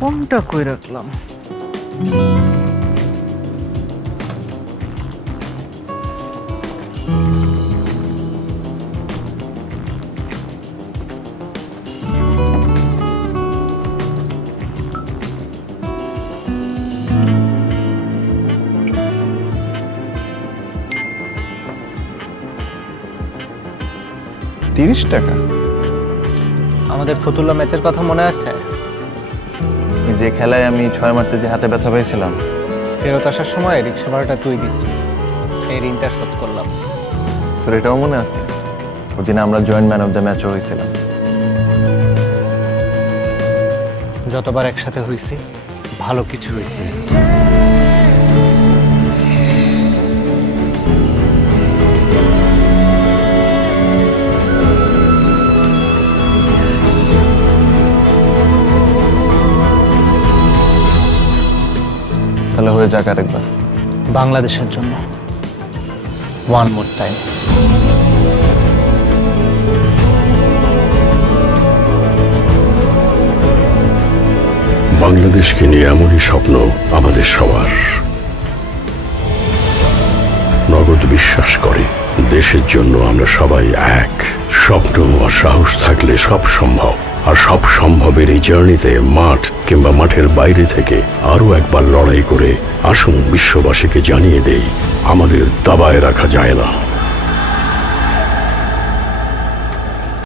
ফোনটা কই রাখলাম? ৳30? আমাদের ফতুল্লা ম্যাচের কথা মনে আছে? যে খেলায় আমি 6 মারতে যে হাতে ব্যথা পেয়েছিলাম। ফেরত আসার সময় রিক্সা ভাড়াটা তুই দিছিলি, এই ঋণটা শোধ করলাম। তোর এটাও মনে আছে? ওদিন আমরা জয়েন্ট ম্যান অফ দ্য ম্যাচও হয়েছিলাম। যতবার একসাথে হয়েছি ভালো কিছু হয়েছে। তাহলে হয়ে যাক আরেকবার। বাংলাদেশের জন্য ওয়ান মোর টাইম। বাংলাদেশকে নিয়ে এমনই স্বপ্ন আমাদের সবার। নগদ বিশ্বাস করে দেশের জন্য আমরা সবাই এক। স্বপ্ন আর সাহস থাকলে সব সম্ভব। আর সব সম্ভবের এই জার্নিতে মাঠ কিংবা মাঠের বাইরে থেকে আরো একবার লড়াই করে আসুন বিশ্ববাসীকে জানিয়ে দেই, আমাদের দাবায় রাখা যায় না।